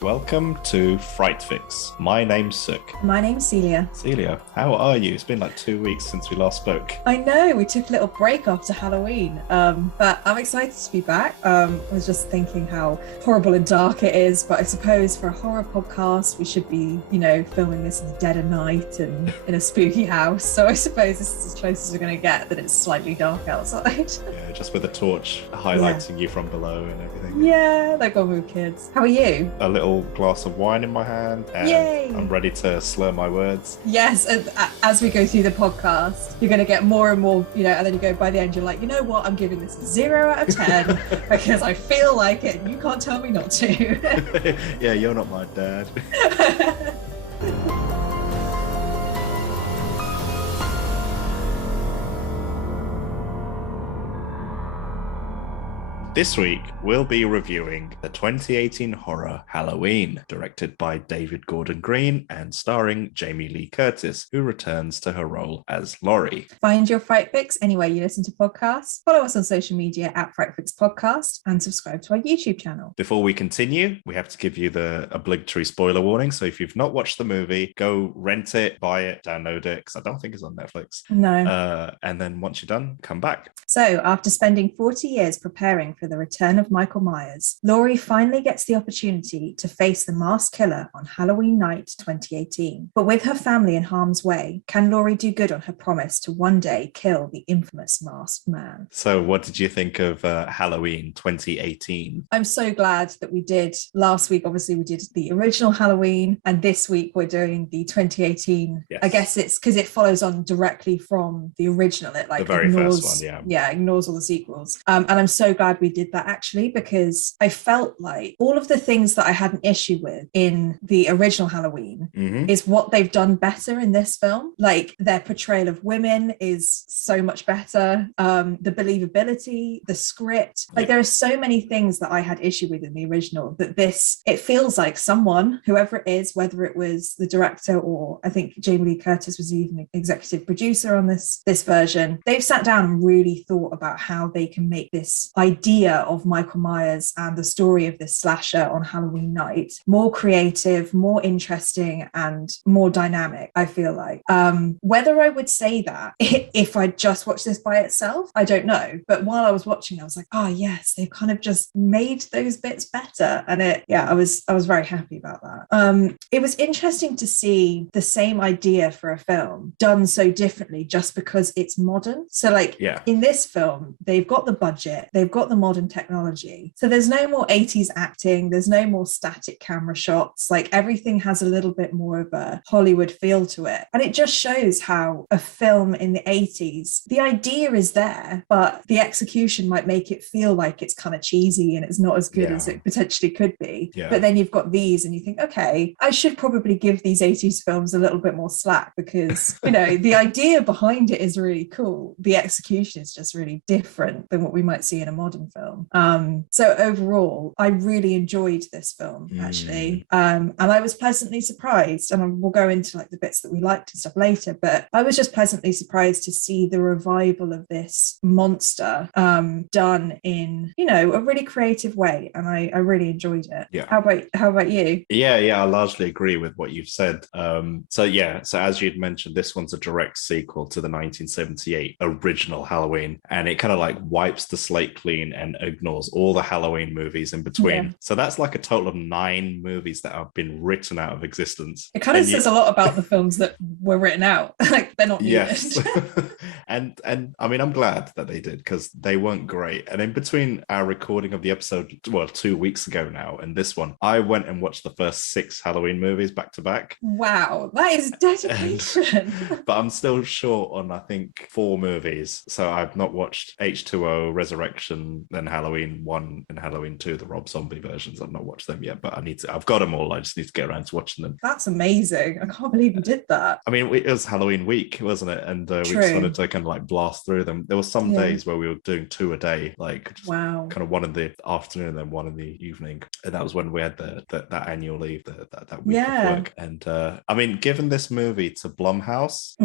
Welcome to Fright Fix. My name's Suk. My name's Celia. Celia, how are you? It's been like 2 weeks since we last spoke. I know, we took a little break after Halloween, but I'm excited to be back. I was just thinking how horrible and dark it is, but I suppose for a horror podcast, we should be, filming this in the dead of night and in a spooky house. So I suppose this is as close as we're going to get that it's slightly dark outside. Yeah, just with a torch highlighting you from below and everything. Yeah, like one with kids. How are you? A little glass of wine in my hand, and Yay! I'm ready to slur my words. Yes, and as we go through the podcast, you're going to get more and more, and then you go by the end, you're like, you know what, I'm giving this a 0 out of 10 because I feel like it and you can't tell me not to. Yeah, you're not my dad. This week, we'll be reviewing the 2018 horror Halloween, directed by David Gordon Green and starring Jamie Lee Curtis, who returns to her role as Laurie. Find your Fright Fix anywhere you listen to podcasts, follow us on social media at Fright Fix Podcast, and subscribe to our YouTube channel. Before we continue, we have to give you the obligatory spoiler warning. So if you've not watched the movie, go rent it, buy it, download it, because I don't think it's on Netflix. No. And then once you're done, come back. So after spending 40 years preparing for the return of Michael Myers, Laurie finally gets the opportunity to face the masked killer on Halloween night 2018. But with her family in harm's way, can Laurie do good on her promise to one day kill the infamous masked man? So what did you think of Halloween 2018? I'm so glad that we did. Last week, obviously, we did the original Halloween, and this week we're doing the 2018. Yes. I guess it's because it follows on directly from the original. It like the very ignores, first one, yeah, ignores all the sequels. And I'm so glad we did that actually, because I felt like all of the things that I had an issue with in the original Halloween is what they've done better in this film. Like their portrayal of women is so much better. The believability, the script, like there are so many things that I had issue with in the original that it feels like someone, whoever it is, whether it was the director or I think Jamie Lee Curtis was even an executive producer on this version, they've sat down and really thought about how they can make this idea of Michael Myers and the story of this slasher on Halloween night more creative, more interesting, and more dynamic, I feel like. Whether I would say that if I just watched this by itself, I don't know. But while I was watching, I was like, oh yes, they've kind of just made those bits better. And I was very happy about that. It was interesting to see the same idea for a film done so differently just because it's modern. So in this film, they've got the budget, they've got the modern technology. So there's no more 80s acting, there's no more static camera shots. Like everything has a little bit more of a Hollywood feel to it. And it just shows how a film in the 80s, the idea is there, but the execution might make it feel like it's kind of cheesy and it's not as good as it potentially could be. Yeah. But then you've got these and you think, okay, I should probably give these 80s films a little bit more slack because, the idea behind it is really cool. The execution is just really different than what we might see in a modern film. So overall, I really enjoyed this film, actually. And I was pleasantly surprised, and we'll go into like the bits that we liked and stuff later, but I was just pleasantly surprised to see the revival of this monster done in, a really creative way. And I really enjoyed it. Yeah. How about you? Yeah, I largely agree with what you've said. So as you'd mentioned, this one's a direct sequel to the 1978 original Halloween, and it kind of like wipes the slate clean and ignores all the Halloween movies in between. Yeah. So that's like a total of 9 movies that have been written out of existence. It kind of says a lot about the films that were written out. Like they're not needed. Yes. and I mean, I'm glad that they did because they weren't great. And in between our recording of the episode, 2 weeks ago now, and this one, I went and watched the first 6 Halloween movies back to back. Wow, that is dedication. But I'm still short on, I think, 4 movies. So I've not watched H2O, Resurrection, then Halloween 1 and Halloween 2, the Rob Zombie versions. I've not watched them yet, but I've got them all. I just need to get around to watching them. That's amazing. I can't believe you did that. I mean, it was Halloween week, wasn't it? And we just wanted to kind kind of like blast through them. There were some days where we were doing 2 a day, like just kind of one in the afternoon and then one in the evening. And that was when we had that annual leave, that week of work. And I mean, given this movie to Blumhouse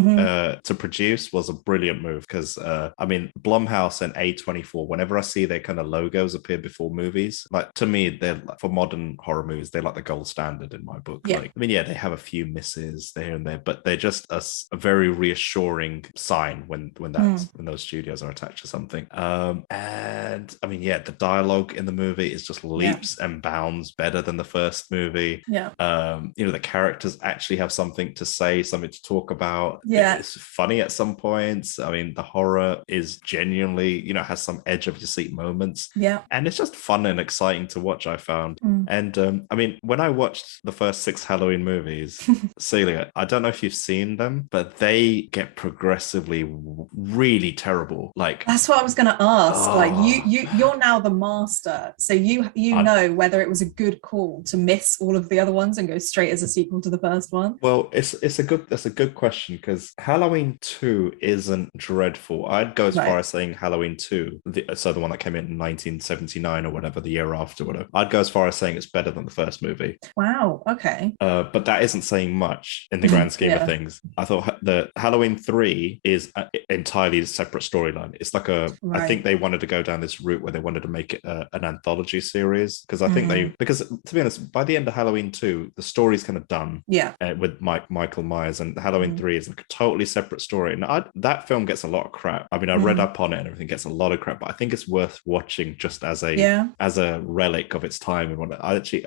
to produce was a brilliant move, because I mean, Blumhouse and A24, whenever I see their kind of logos appear before movies, like to me, they're for modern horror movies, they're like the gold standard in my book. Like, I mean, they have a few misses there and there, but they're just a very reassuring sign when those studios are attached to something. And I mean, the dialogue in the movie is just leaps and bounds better than the first movie. The characters actually have something to say, something to talk about. It's funny at some points. I mean, the horror is genuinely, has some edge of your seat moments. And it's just fun and exciting to watch, I found. And I mean, when I watched the first 6 Halloween movies, Celia, I don't know if you've seen them, but they get progressively really terrible. Like, that's what I was going to ask. Like, you're now the master, so you know whether it was a good call to miss all of the other ones and go straight as a sequel to the first one. Well, that's a good question, because Halloween 2 isn't dreadful. I'd go as far as saying Halloween 2, the one that came in 1979 or whatever, the year after, whatever. I'd go as far as saying it's better than the first movie. Wow. Okay. But that isn't saying much in the grand scheme of things. I thought the Halloween 3 is entirely a separate storyline. It's like I think they wanted to go down this route where they wanted to make it an anthology series, because I think because to be honest, by the end of Halloween 2, the story's kind of done. With Michael Myers, and Halloween 3 is like a totally separate story. And that film gets a lot of crap. I mean, I read up on it and everything, gets a lot of crap, but I think it's worth watching just as a relic of its time. And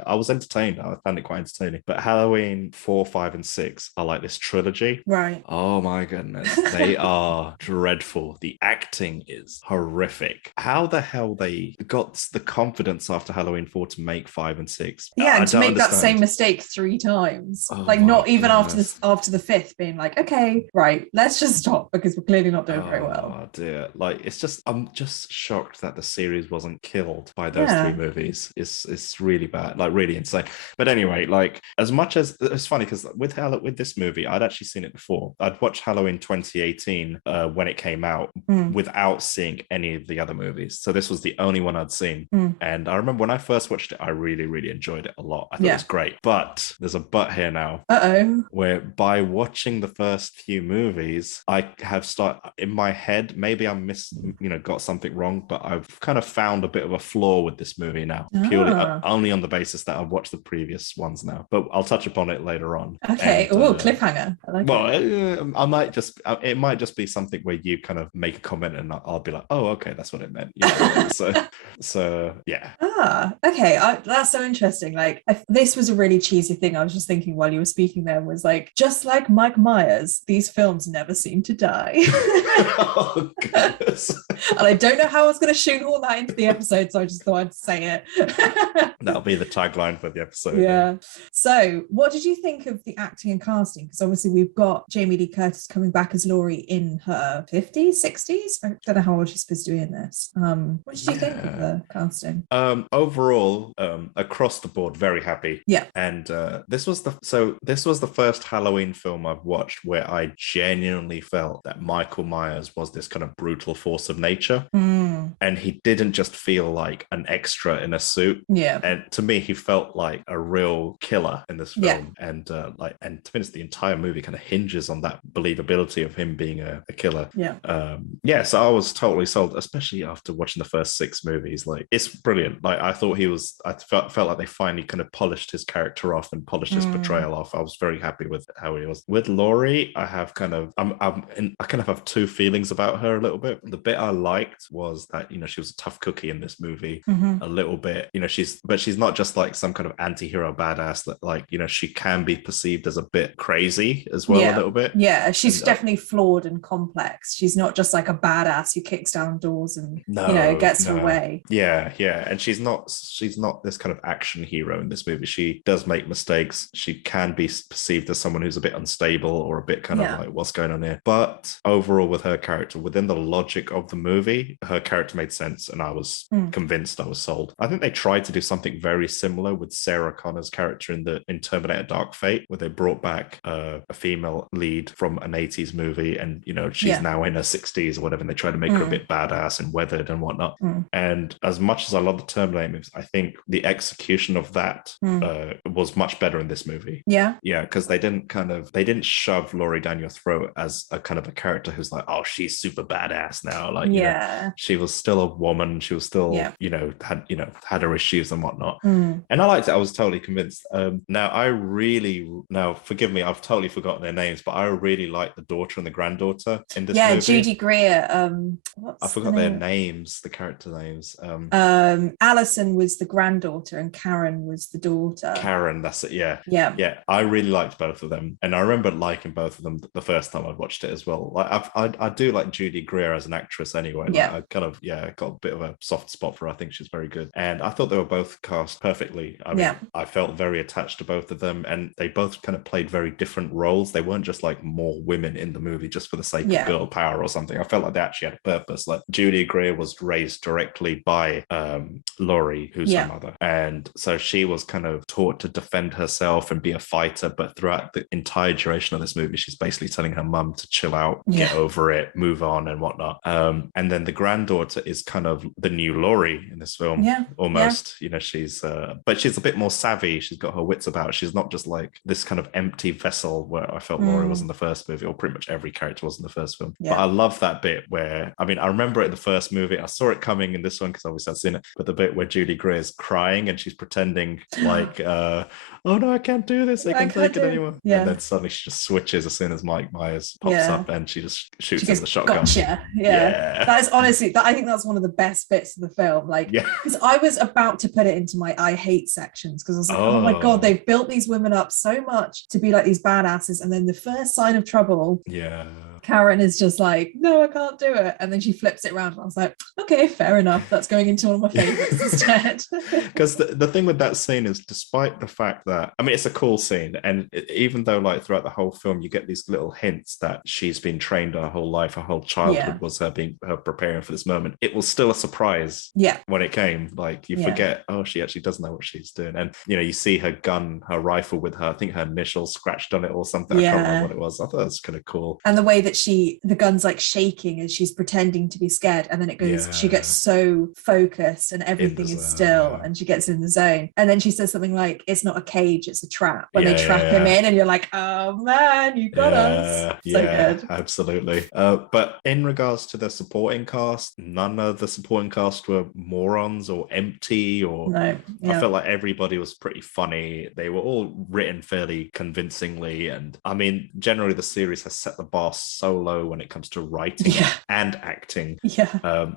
I was entertained. I found it quite entertaining. But Halloween 4, 5, and 6 are like this trilogy. Right. Oh my goodness. They are dreadful. The acting is horrific. How the hell they got the confidence after Halloween 4 to make 5 and 6? And to make that same mistake 3 times. Like, not even after the 5th being like, okay, right, let's just stop, because we're clearly not doing very well. Oh dear. Like, I'm just shocked that the series wasn't killed by those 3 movies. It's really bad, like really insane. But anyway, like, as much as it's funny, because with this movie, I'd actually seen it before. I'd watched Halloween 2018 when it came out without seeing any of the other movies. So this was the only one I'd seen. And I remember when I first watched it, I really, really enjoyed it a lot. I thought it was great. But there's a but here now. Where by watching the first few movies, I have started in my head, maybe I got something wrong, but I've kind of found a bit of a flaw with this movie now, purely only on the basis that I've watched the previous ones now. But I'll touch upon it later on. Okay. Cliffhanger. I like it. It might just be something where you kind of make a comment and I'll be like, oh, okay, that's what it meant. So yeah. Okay. That's so interesting. Like, this was a really cheesy thing I was just thinking while you were speaking there, was like, just like Mike Myers, these films never seem to die. Oh, goodness. And I don't know how I was going to shoehorn that into the episode, so I just thought I'd say it. That'll be the tagline for the episode. Yeah. So what did you think of the acting and casting? Because obviously we've got Jamie Lee Curtis coming back as Laurie in her 50s, 60s. I don't know how old she's supposed to be in this. What did you think of the casting? Overall, across the board, very happy. Yeah. And this was the first Halloween film I've watched where I genuinely felt that Michael Myers was this kind of brutal force of nature. And he didn't just feel like an extra in a suit. Yeah. And to me, he felt like a real killer in this film. And to be honest, the entire movie kind of hinges on that believability of him being a killer. So I was totally sold, especially after watching the first 6 movies. Like, it's brilliant. Like, I felt like they finally kind of polished his character off and polished his portrayal off. I was very happy with how he was. With Laurie, I have kind of have 2 feelings about her a little bit. The bit I liked was that, she was a tough cookie in this movie a little bit. She's not just like some kind of anti-hero badass that, like, she can be perceived as a bit crazy as well, a little bit. Yeah, she's definitely flawed and complex. She's not just like a badass who kicks down doors and gets her way. Yeah, and she's not this kind of action hero in this movie. She does make mistakes. She can be perceived as someone who's a bit unstable or a bit kind of like, what's going on here? But overall, with her character, within the logic of the movie, her character made sense, and I was convinced, I was sold. I think they tried to do something very similar with Sarah Connor's character in Terminator Dark Fate, where they brought back a female lead from an 80s movie, and she's now in her 60s or whatever, and they try to make her a bit badass and weathered and whatnot. And as much as I love the Terminator movies, I think the execution of that was much better in this movie. Yeah, because they didn't shove Laurie down your throat as a kind of a character who's like, oh, she's super badass now. Like, you know, she was still a woman. She was still, had her issues and whatnot. And I liked it. I was totally convinced. Now forgive me, I've totally forgotten their names, but I really like the daughter and the granddaughter in this movie. Yeah, Judy Greer. I forgot their names, the character names. Alison was the granddaughter and Karen was the daughter. Karen, that's it. Yeah. I really liked both of them, and I remember liking both of them the first time I watched it as well. Like I do like Judy Greer as an actress anyway. Like, I kind of got a bit of a soft spot for her. I think she's very good, and I thought they were both cast perfectly. I mean, I felt very attached to both of them, and they both kind of played very different roles. They weren't just like more women in the movie just for the sake of girl power or something. I felt like they actually had a purpose. Like Judy Greer was raised directly by Laurie, who's her mother, and so she was kind of taught to defend herself and be a fighter, but throughout the entire duration of this movie, she's basically telling her mum to chill out, get over it, move on and whatnot. And then the granddaughter is kind of the new Laurie in this film, almost. You know, she's but she's a bit more savvy. She's got her wits about. She's not just like this kind of empty vessel where I felt Laurie was in the first movie, or pretty much every character was in the first film. But I love that bit where, I mean, I remember it in the first movie. I saw it coming in this one because obviously I've seen it, but the bit where Judy Greer is crying and she's pretending like, oh no, I can't do this. I can't take it anymore. And then suddenly she just switches as soon as Mike Myers pops up, and she just shoots him with the shotgun. Gotcha. That is honestly, I think that's one of the best bits of the film. Like, because I was about to put it into my I hate sections because I was like, oh my God, they've built these women up so much to be like these badasses. And then the first sign of trouble. Karen is just like, no, I can't do it. And then she flips it around. And I was like, okay, fair enough. That's going into one of my favorites instead. Because the thing with that scene is, despite the fact that, I mean, it's a cool scene. And even though like throughout the whole film, you get these little hints that she's been trained her whole life, her whole childhood was her preparing for this moment. It was still a surprise when it came. Like you forget, oh, she actually does know what she's doing. And, you know, you see her gun, her rifle with her, I think her initials scratched on it or something. I can't remember what it was. I thought that was kind of cool. And the way that the gun's like shaking as she's pretending to be scared, and then it goes, she gets so focused and everything is still, and she gets in the zone, and then she says something like, it's not a cage, it's a trap, when they trap him in, and you're like, oh man, you got us. So good. Absolutely. But in regards to the supporting cast, none of the supporting cast were morons or empty, or I felt like everybody was pretty funny. They were all written fairly convincingly, and I mean, generally the series has set the bar so low when it comes to writing and acting.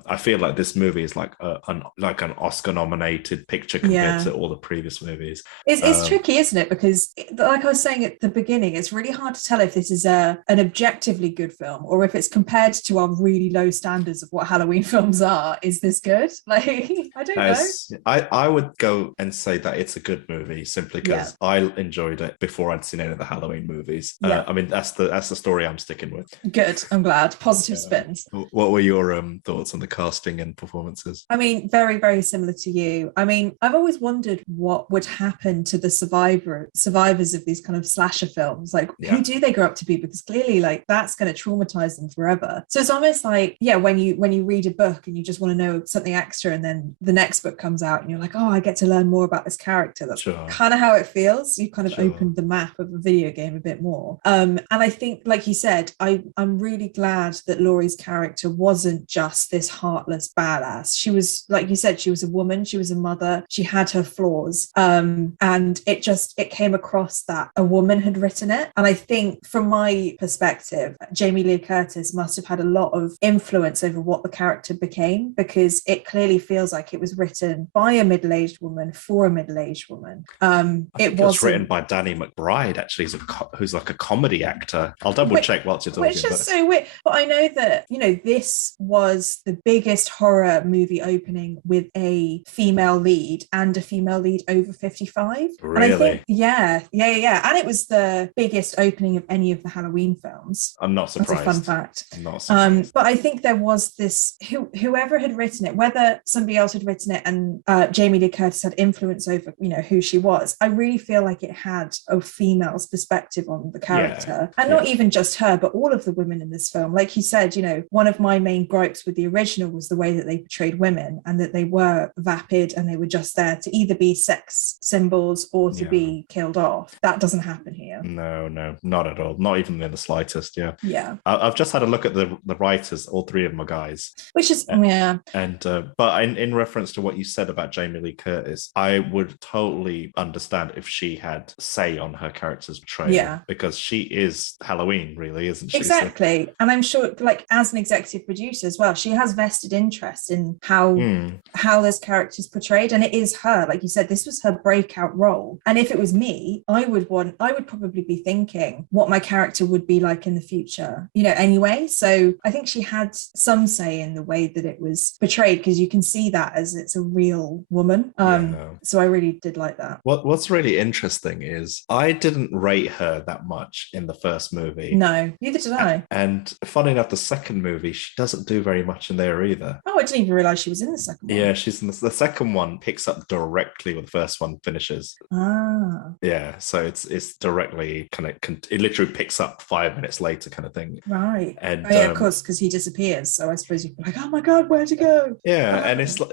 I feel like this movie is like an Oscar nominated picture compared to all the previous movies. It's tricky, isn't it? Because like I was saying at the beginning, it's really hard to tell if this is an objectively good film or if it's compared to our really low standards of what Halloween films are. Is this good? Like, I don't know. I would go and say that it's a good movie simply because I enjoyed it before I'd seen any of the Halloween movies. I mean, that's the story I'm sticking with. Good. I'm glad. Positive spins. What were your thoughts on the casting and performances? I mean, very, very similar to you. I mean, I've always wondered what would happen to the survivors of these kind of slasher films. Like, who do they grow up to be? Because clearly, like, that's going to traumatize them forever. So it's almost like, when you read a book and you just want to know something extra, and then the next book comes out and you're like, oh, I get to learn more about this character. That's kind of how it feels. You've kind of opened the map of a video game a bit more. And I think, like you said, I'm really glad that Laurie's character wasn't just this heartless badass. She was, like you said, she was a woman, she was a mother, she had her flaws. And it came across that a woman had written it. And I think from my perspective, Jamie Lee Curtis must have had a lot of influence over what the character became, because it clearly feels like it was written by a middle-aged woman for a middle-aged woman. It was written by Danny McBride, actually, who's like a comedy actor. I'll double check whilst you're talking. Which is so weird. But I know that, you know, this was the biggest horror movie opening with a female lead and a female lead over 55. Really? And I think, yeah. And it was the biggest opening of any of the Halloween films. I'm not surprised. That's a fun fact. I'm not surprised. But I think there was this, whoever had written it, whether somebody else had written it and Jamie Lee Curtis had influence over, who she was, I really feel like it had a female's perspective on the character. And not even just her, but all of the women in this film. Like you said, one of my main gripes with the original was the way that they portrayed women, and that they were vapid and they were just there to either be sex symbols or to be killed off. That doesn't happen here. No, not at all. Not even in the slightest. Yeah. I've just had a look at the writers. All three of them are guys. Which is, but in reference to what you said about Jamie Lee Curtis, I would totally understand if she had say on her character's portrayal, because she is Halloween, really, isn't she? Exactly. So, and I'm sure, like, as an executive producer as well, she has vested interest in how this character's portrayed, and it is her. Like you said, this was her breakout role. And if it was me, I would probably be thinking what my character would be like in the future, anyway. So I think she had some say in the way that it was portrayed, because you can see that as it's a real woman. So I really did like that. What's really interesting is I didn't rate her that much in the first movie. No, neither did I. And funny enough, the second movie, she doesn't do very much in there either. Oh, I didn't even realize she was in the second one. Yeah, she's in the second one, picks up directly where the first one finishes. Yeah, so it's directly it literally picks up 5 minutes later, kind of thing. Right. And of course, because he disappears. So I suppose you'd be like, oh my God, where'd he go? Yeah, and it's like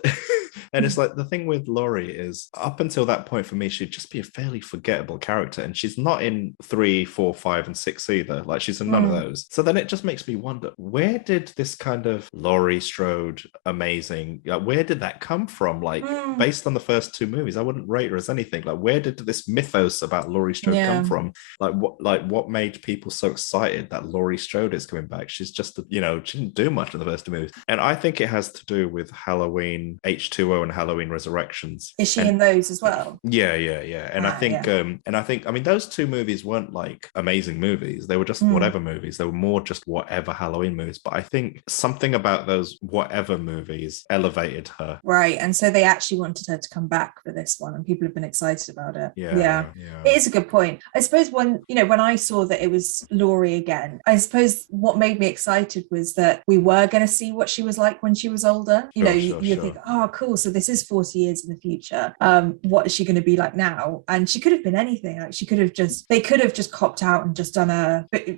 and it's like the thing with Laurie is up until that point for me, she'd just be a fairly forgettable character, and she's not in 3, 4, 5, and 6 either. Like, she's in none of those. So then it just makes me wonder, where did this kind of Laurie Strode amazing, where did that come from? Like, based on the first 2 movies, I wouldn't rate her as anything. Like, where did this mythos about Laurie Strode come from? What made people so excited that Laurie Strode is coming back? She's just she didn't do much in the first 2 movies, and I think it has to do with Halloween H2O and Halloween Resurrections. Is she in those as well? Yeah. And I think those 2 movies weren't like amazing movies. They were just whatever movies. They were more just whatever Halloween movies. But I think something about those whatever movies elevated her. Right. And so they actually wanted her to come back for this one, and people have been excited about it. Yeah. It is a good point. I suppose when I saw that it was Laurie again, I suppose what made me excited was that we were going to see what she was like when she was older. You think, oh, cool. So this is 40 years in the future. What is she going to be like now? And she could have been anything. Like, they could have just copped out and just done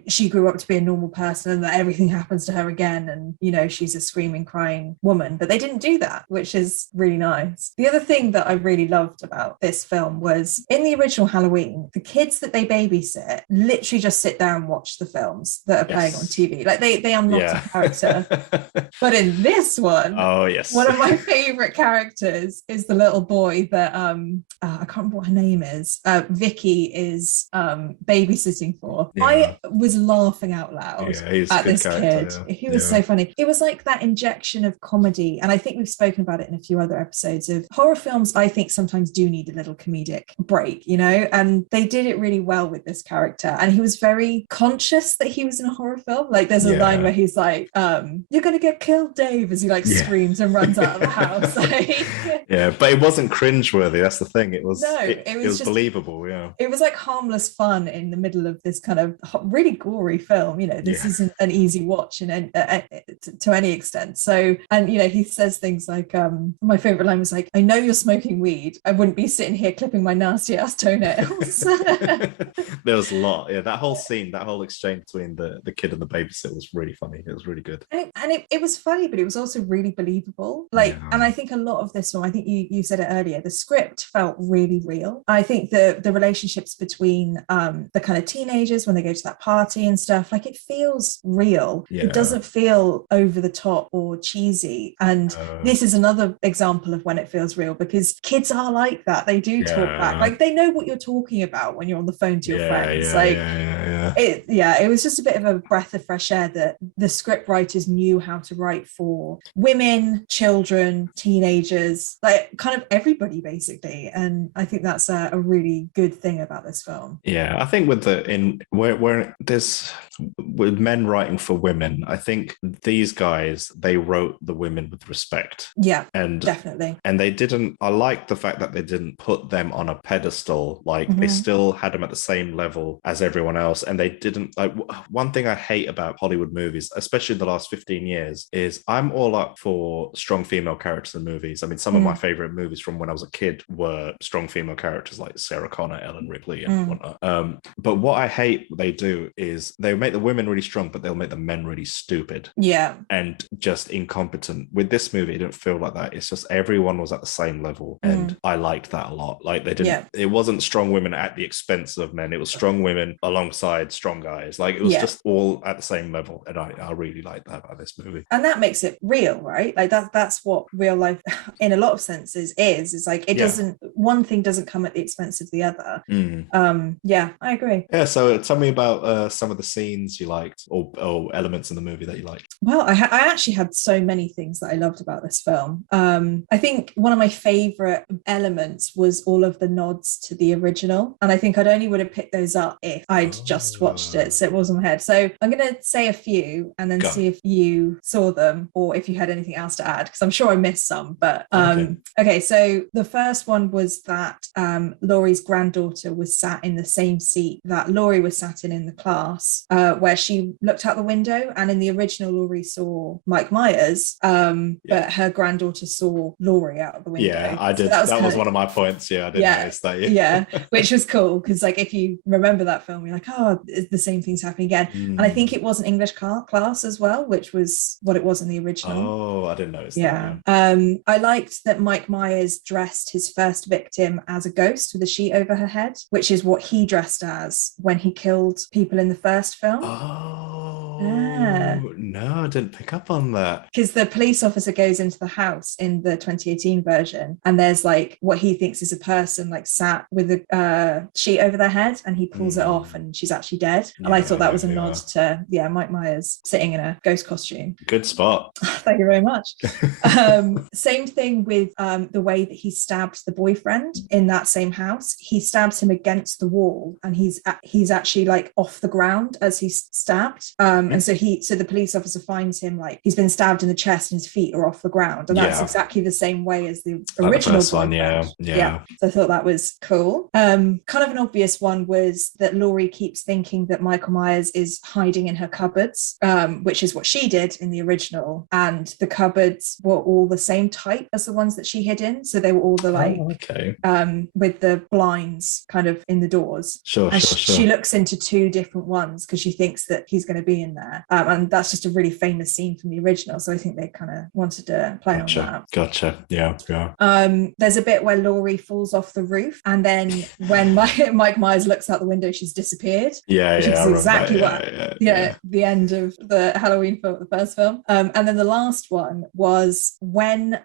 she grew up to be a normal person and that everything happens to her again. And, she's a screaming, crying woman, but they didn't do that, which is really nice. The other thing that I really loved about this film was in the original Halloween, the kids that they babysit literally just sit there and watch the films that are playing on TV. Like, they unlock a character. But in this one, one of my favorite characters is the little boy that I can't remember what her name is. Vicky is babysitting for. I was laughing out loud at this kid. He was so funny. It was like that injection of comedy, and I think we've spoken about it in a few other episodes of horror films. I think sometimes do need a little comedic break, and they did it really well with this character. And he was very conscious that he was in a horror film. Like, there's a line where he's like, "You're gonna get killed, Dave," as he screams and runs out of the house. But it wasn't cringeworthy. That's the thing. It was just believable. Yeah, it was like harmless fun in the middle of this kind of really gory film. This isn't an easy watch to any extent. So, and he says things like, my favorite line was like, "I know you're smoking weed. I wouldn't be sitting here clipping my nasty ass toenails." There was a lot. Yeah, that whole scene, that whole exchange between the kid and the babysitter was really funny. It was really good. And it was funny, but it was also really believable. And I think a lot of this film, I think you said it earlier, the script felt really real. I think the relationships between the kind of teenagers when they go to that party and stuff, like, it feels real. It doesn't feel over the top or cheesy. And this is another example of when it feels real, because kids are like that. They do talk back. Like, they know what you're talking about when you're on the phone to your friends. It was just a bit of a breath of fresh air that the script writers knew how to write for women, children, teenagers, like kind of everybody basically. And I think that's a really good thing about this film. I think with with men writing for women, I think these guys, they wrote the women with respect. Yeah, and definitely. And they didn't, I like the fact that they didn't put them on a pedestal. Like they still had them at the same level as everyone else. And they didn't, like, one thing I hate about Hollywood movies, especially in the last 15 years, is I'm all up for strong female characters in movies. I mean, some of my favorite movies from when I was a kid were strong female characters like Sarah Connor, Ellen Ripley, and whatnot. But what I hate they do is they make the women really strong, but they'll make the men really stupid. Yeah. And just incompetent. With this movie, it didn't feel like that. It's just everyone was at the same level. And I liked that a lot. Like they didn't, it wasn't strong women at the expense of men. It was strong women alongside strong guys. Like it was just all at the same level. And I really like that about this movie. And that makes it real, right? Like that's what real life in a lot of senses is like it doesn't, one thing doesn't come at the expense of the other. Yeah, I agree. Yeah, so tell me about some of the scenes you liked or elements in the movie that you liked. Well, I actually had so many things that I loved about this film. I think one of my favorite elements was all of the nods to the original, and I think I'd only would have picked those up if I'd just watched it, so it was in my head. So I'm going to say a few and then see if you saw them or if you had anything else to add, because I'm sure I missed some. But okay, so the first one was that Laurie's granddaughter was sat in the same seat that Laurie was sat in the class, where she looked out the window, and in the original Laurie saw Mike Myers, but her granddaughter saw Laurie out of the window. Yeah, I did. So that was one of my points. Yeah, I didn't notice that. Yeah, which was cool because, like, if you remember that film, you're like, oh, the same thing's happening again. And I think it was an English class as well, which was what it was in the original. Oh, I didn't notice that. Yeah. I liked that Mike Myers dressed his first victim as a ghost with a sheet over her head, which is what he dressed as when he killed people in the first film. No, I didn't pick up on that. Because the police officer goes into the house in the 2018 version, and there's like what he thinks is a person like sat with a sheet over their head, and he pulls it off and she's actually dead. And I thought that was a nod to Mike Myers sitting in a ghost costume. Good spot. Thank you very much. Same thing with the way that he stabbed the boyfriend in that same house. He stabs him against the wall, and he's actually like off the ground as he's stabbed. And so the police officer finds him like he's been stabbed in the chest and his feet are off the ground, and that's exactly the same way as the original one. Yeah. So I thought that was cool. Kind of an obvious one was that Laurie keeps thinking that Michael Myers is hiding in her cupboards, which is what she did in the original, and the cupboards were all the same type as the ones that she hid in, so they were all the with the blinds kind of in the doors. Sure. She looks into two different ones because she thinks that he's going to be in there, and that's just a really famous scene from the original, so I think they kind of wanted to play on that. Gotcha. Yeah. There's a bit where Laurie falls off the roof, and then when Mike Myers looks out the window, she's disappeared. Which is exactly the end of the Halloween film, the first film. And then the last one was when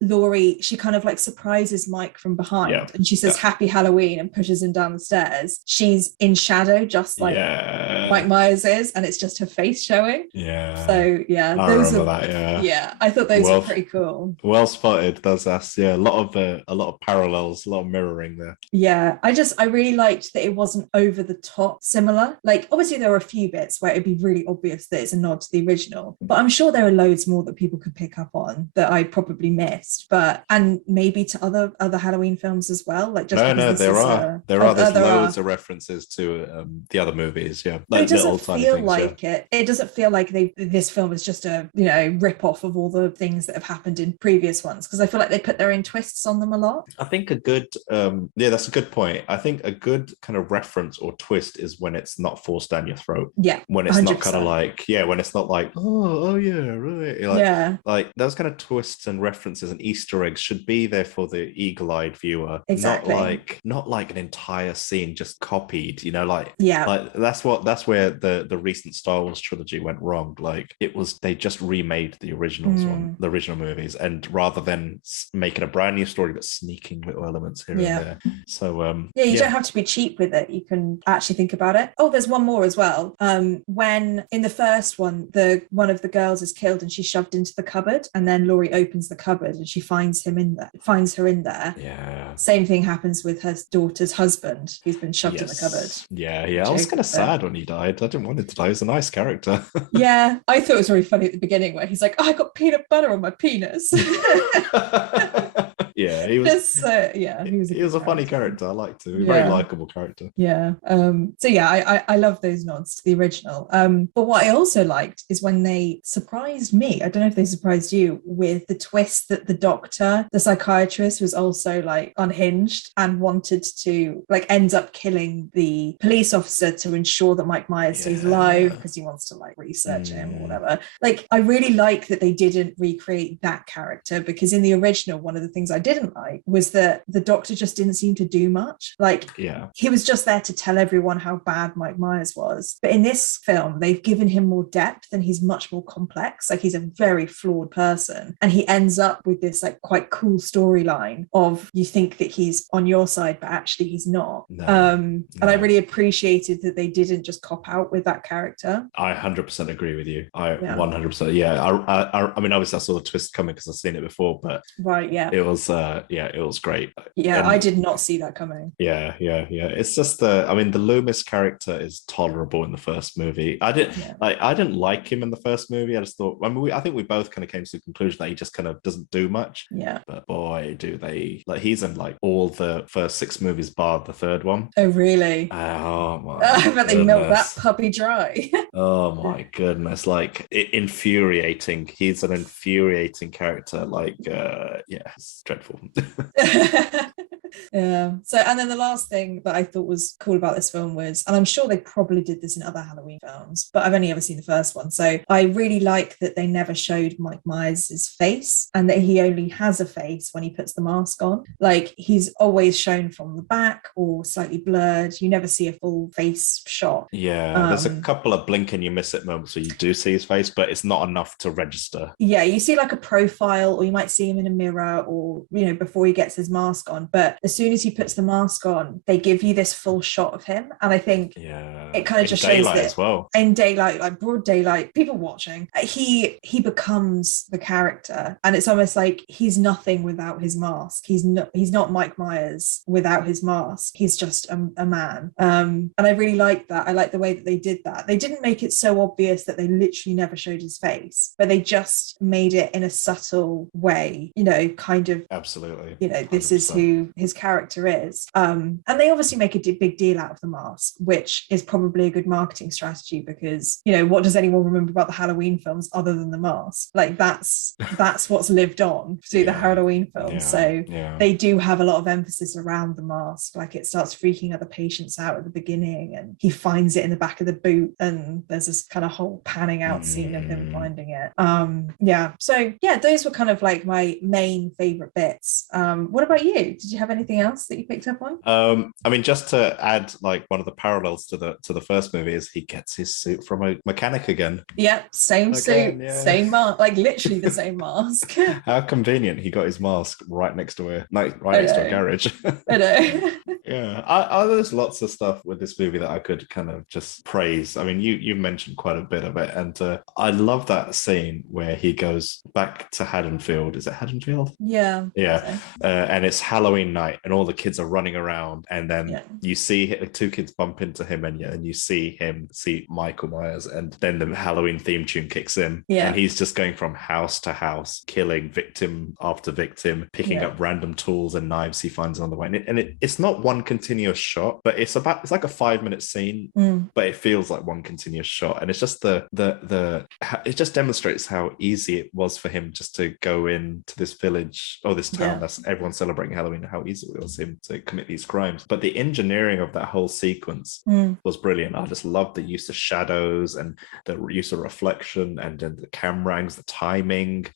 Laurie, she kind of like surprises Mike from behind, and she says happy Halloween and pushes him down the stairs. She's in shadow just like Mike Myers is, and it's just her face showing. So I remember that. I thought those were pretty cool. Well spotted. That's a lot of parallels, a lot of mirroring there. I really liked that it wasn't over the top similar. Like obviously there were a few bits where it'd be really obvious that it's a nod to the original, but I'm sure there are loads more that people could pick up on that I probably missed, and maybe to other Halloween films as well. Like just there are there's loads of references to the other movies. Like it doesn't feel like it doesn't feel like this film is just a rip off of all the things that have happened in previous ones, because I feel like they put their own twists on them a lot. I think a good that's a good point. I think a good kind of reference or twist is when it's not forced down your throat. When it's 100%. Not kind of like when it's not like right, like those kind of twists and references and Easter eggs should be there for the eagle-eyed viewer. Exactly. Not like an entire scene just copied, like that's where the recent Star Wars trilogy went wrong. Like they just remade the originals the original movies, and rather than making a brand new story but sneaking little elements here and there. So you don't have to be cheap with it. You can actually think about it. Oh, there's one more as well. When in the first one, one of the girls is killed and she's shoved into the cupboard, and then Laurie opens the cupboard and she finds her in there. Same thing happens with her daughter's husband, who's been shoved in the cupboard. I was kind of sad when he died. I didn't want him to die. He was a nice character. Yeah, I thought it was really funny at the beginning where he's like, oh, I got peanut butter on my penis. Yeah, he was. He was a funny character. I liked him. A Yeah. very likable character. Yeah. So yeah, I love those nods to the original. But what I also liked is when they surprised me. I don't know if they surprised you with the twist that the doctor, the psychiatrist, was also like unhinged and wanted to like ends up killing the police officer to ensure that Mike Myers stays alive because he wants to like research him or whatever. Like, I really like that they didn't recreate that character, because in the original, one of the things I didn't like was that the doctor just didn't seem to do much. Like, he was just there to tell everyone how bad Mike Myers was. But in this film, they've given him more depth and he's much more complex. Like, he's a very flawed person. And he ends up with this like quite cool storyline of you think that he's on your side, but actually he's not. And I really appreciated that they didn't just cop out with that character. I 100% agree with you. 100%. Yeah. I mean, obviously I saw the twist coming because I've seen it before, but it was great. Yeah, and I did not see that coming. Yeah. It's just the Loomis character is tolerable in the first movie. I didn't like him in the first movie. I just thought, I think we both kind of came to the conclusion that he just kind of doesn't do much. Yeah. But boy, do they, like, he's in like all the first 6 movies bar the third one. Oh, really? Oh my I bet they milked that puppy dry. Oh my goodness, like infuriating. He's an infuriating character. Like, it's dreadful. Yeah. So, and then the last thing that I thought was cool about this film was, and I'm sure they probably did this in other Halloween films, but I've only ever seen the first one. So I really like that they never showed Mike Myers' face and that he only has a face when he puts the mask on. Like, he's always shown from the back or slightly blurred. You never see a full face shot. Yeah. There's a couple of blink and you miss it moments where you do see his face, but it's not enough to register. Yeah. You see like a profile, or you might see him in a mirror, or, before he gets his mask on. But as soon as he puts the mask on, they give you this full shot of him. And I think it kind of just shows that as well. In daylight, like broad daylight, people watching, he becomes the character. And it's almost like he's nothing without his mask. He's not Mike Myers without his mask. He's just a man. And I really like that. I like the way that they did that. They didn't make it so obvious that they literally never showed his face, but they just made it in a subtle way, kind of. Absolutely. This 100%. Is who his character is. And they obviously make a big deal out of the mask, which is probably a good marketing strategy because, what does anyone remember about the Halloween films other than the mask? Like, that's what's lived on through the Halloween films. They do have a lot of emphasis around the mask. Like, it starts freaking other patients out at the beginning and he finds it in the back of the boot and there's this kind of whole panning out scene of him finding it. So those were kind of like my main favorite bits. What about you? Did you have anything else that you picked up on? Just to add, like, one of the parallels to the first movie is he gets his suit from a mechanic again. Yep, same suit, same mask, like literally the same mask. How convenient, he got his mask right next to a garage. I know. There's lots of stuff with this movie that I could kind of just praise. I mean, you mentioned quite a bit of it, and I love that scene where he goes back to Haddonfield. Is it Haddonfield? Yeah. And it's Halloween night and all the kids are running around, and then you see 2 kids bump into him and you see Michael Myers, and then the Halloween theme tune kicks in and he's just going from house to house, killing victim after victim, picking up random tools and knives he finds on the way, and it's not one continuous shot, but it's like a 5-minute scene, but it feels like one continuous shot, and it's just it just demonstrates how easy it was for him just to go into this village or this town that's everyone celebrating Halloween, how easy it was for him to commit these crimes. But the engineering of that whole sequence was brilliant. I just loved the use of shadows and the use of reflection and the camera angles, the timing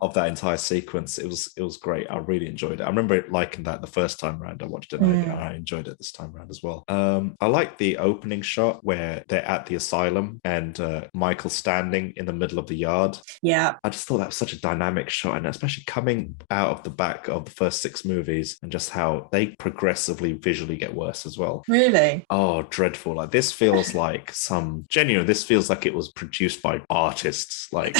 of that entire sequence. It was great. I really enjoyed it. I remember liking that the first time around I watched it. I enjoyed it this time around as well. I like the opening shot where they're at the asylum and Michael's standing in the middle of the yard. I just thought that was such a dynamic shot, and especially coming out of the back of the first 6 movies and just how they progressively visually get worse as well. Really? Oh, dreadful. Like this feels like this feels like it was produced by artists, like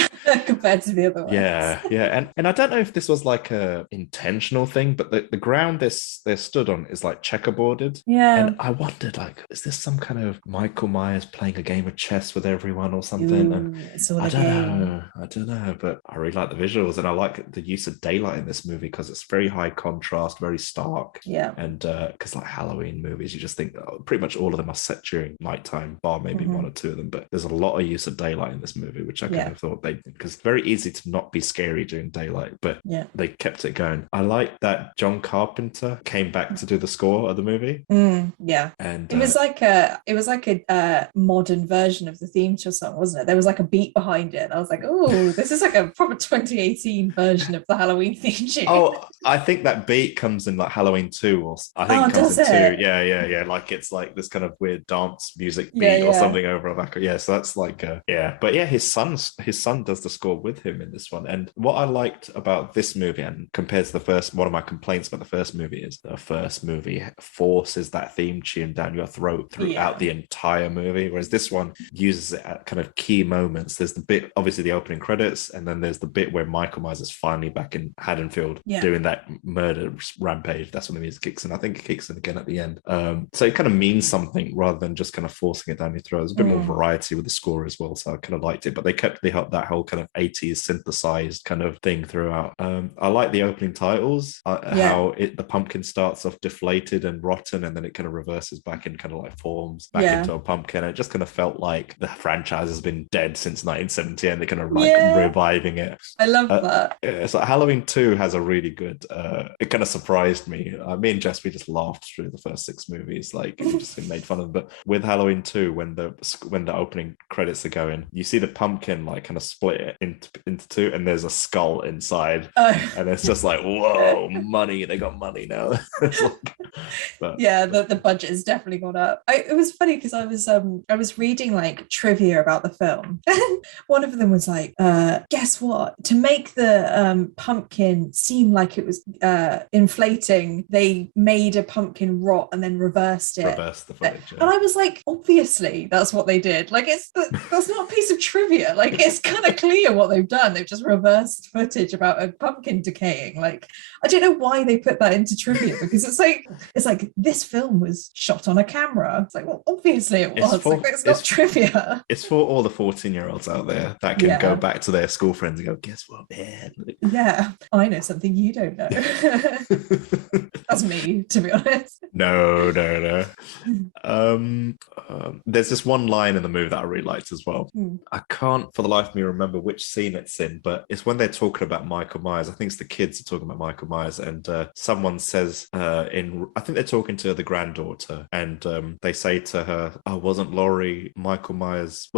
compared to the other ones. Yeah. And I don't know if this was like a intentional thing, but the ground they're stood on is like checkerboarded. Yeah. And I wondered, like, is this some kind of Michael Myers playing a game of chess with everyone or something? Ooh, it's all a game. I don't know, but I really like the visuals, and I like the use of daylight in this movie because it's very high contrast, very stark. Yeah. And because like Halloween movies, you just think pretty much all of them are set during nighttime, bar maybe one or two of them, but there's a lot of use of daylight in this movie, which I kind of thought because it's very easy to not be scary during daylight, but they kept it going. I like that John Carpenter came back to do the score of the movie. Yeah, and it was like a modern version of the theme to a song, wasn't it? There was like a beat behind it. I was like, oh, this is like a proper 2018 version of the Halloween theme tune. Oh, I think that beat comes in like Halloween 2, or I think it comes in 2. Yeah. Like it's like this kind of weird dance music beat or something over a back. Yeah, so that's like but yeah, his son does the score with him in this one. And what I liked about this movie, and compared to the first, one of my complaints about the first movie is the first movie forces that theme tune down your throat throughout the entire movie, whereas this one uses it at kind of key moments. There's the bit, obviously the opening credits, and then there's the bit where Michael Myers is finally back in Haddonfield doing that murder rampage. That's when the music kicks in. I think it kicks in again at the end. So it kind of means something rather than just kind of forcing it down your throat. There's a bit more variety with the score as well, so I kind of liked it, but they kept that whole kind of 80s synthesized kind of thing throughout. I like the opening titles, how the pumpkin starts off deflated and rotten, and then it kind of reverses back and kind of like forms back into a pumpkin. It just kind of felt like the franchise has been dead since 1970 and they're kind of like reviving it. I love that. Yeah, so Halloween 2 has a really good it kind of surprised me. Me and Jess, we just laughed through the first 6 movies, like we just made fun of them. But with Halloween 2, when the opening credits are going, you see the pumpkin like kind of split it into two, and there's a skull inside, and it's just like, whoa, money, they got money now. The budget has definitely gone up. It was funny because I was reading like trivia about the film, and one of them was like, guess what, to make the pumpkin seem like it was inflating, they made a pumpkin rot and then reversed the footage, and I was like, obviously that's what they did. Like that's not a piece of trivia. Like it's kind of clear what they've done. They've just reversed footage about a pumpkin decaying. Like I don't know why they put that into trivia, because it's like this film was shot on a camera. It's like, well, obviously it was. It's not trivia. It's for all the 14-year-olds out there that can go back to their school friends and go, guess what, man? Yeah, I know something you don't know. That's me, to be honest. No. There's this one line in the movie that I really liked as well. I can't for the life of me remember which scene it's in, but it's when they're talking about Michael Myers. I think it's the kids are talking about Michael Myers, and someone says I think they're talking to the granddaughter, and they say to her, oh, wasn't Michael Myers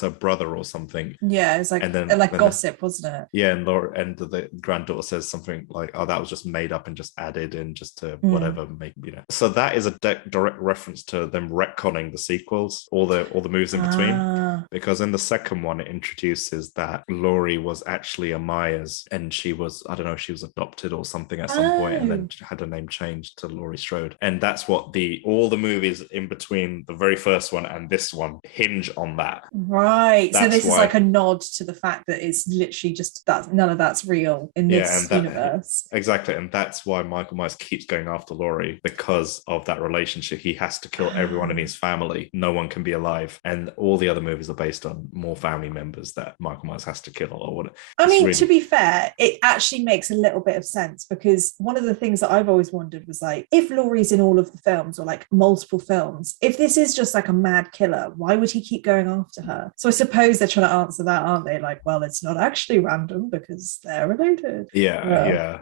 her brother or something? Yeah, it's like, and then, gossip, wasn't it? Yeah, and the granddaughter says something like, oh, that was just made up and just added in just to whatever make, so that is a direct reference to them retconning the sequels, all the moves in between, because in the second one it introduces that Laurie was actually a Myers, and she was, I don't know, she was adopted or something at some point, and then had her name changed to Laurie Strode. And that's what all the movies in between the very first one and this one hinge on that. Right. So this is like a nod to the fact that it's literally just that none of that's real in this universe. Exactly. And that's why Michael Myers keeps going after Laurie, because of that relationship. He has to kill everyone in his family. No one can be alive. And all the other movies are based on more family members that Michael Myers has to kill or whatever. I mean, to be fair, it actually makes a little bit of sense, because one of the things that I've always wondered was like, if Laurie's in all of the films or like multiple films, if this is just like a mad killer, why would he keep going after her? So I suppose they're trying to answer that, aren't they? Like, well, it's not actually random because they're related. Yeah.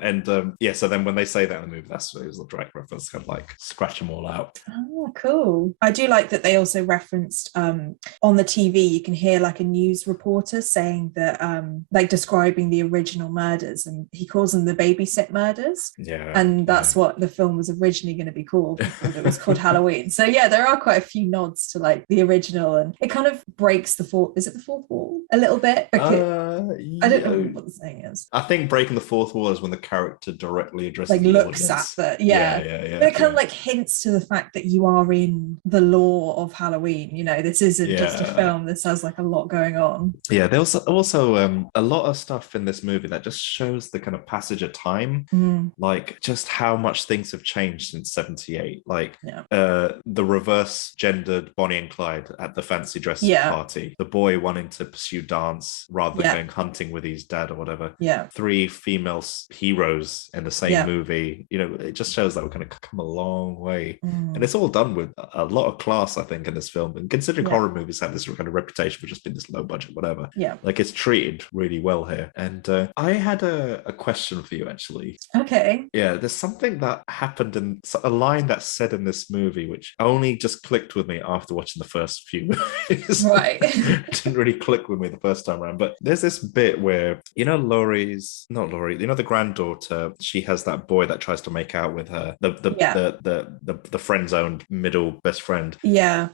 And so then when they say that in the movie, that's the direct reference, kind of like scratch them all out. Oh, cool. I do like that they also referenced on the TV, you can hear like a news reporter saying that like describing the original murders, and he calls them the babysit murders. And that's what the film was originally going to be called. It was called Halloween. So yeah, there are quite a few nods to like the original, and it kind of breaks the fourth wall. a little bit because I don't know Yeah. what the saying is. I think breaking the fourth wall is when the character directly addresses Like the looks audience. at the yeah. But it kind of like hints to the fact that you are in the lore of Halloween. You know, this isn't just a film. This has like a lot going on. Yeah, there's also a lot of stuff in this movie that just shows the kind of passage of time, like just how much things have changed since 78. Like the reverse gendered Bonnie and Clyde at the fancy dress party, the boy wanting to pursue dance rather than going hunting with his dad or whatever. 3 female heroes in the same movie. You know, it just shows that we're going to come a long way, and it's all done with a lot of class, I think, in this film. And considering horror movies have this kind of reputation for just being this low budget, whatever, like it's treated really well here. And I had a question for you, actually. Okay. Yeah, there's something that happened in a line that's said in this movie which only just clicked with me after watching the first few movies. Right. It didn't really click with me the first time around, but there's this bit where, you know, the granddaughter, she has that boy that tries to make out with her, the friend-zoned middle best friend. Yeah.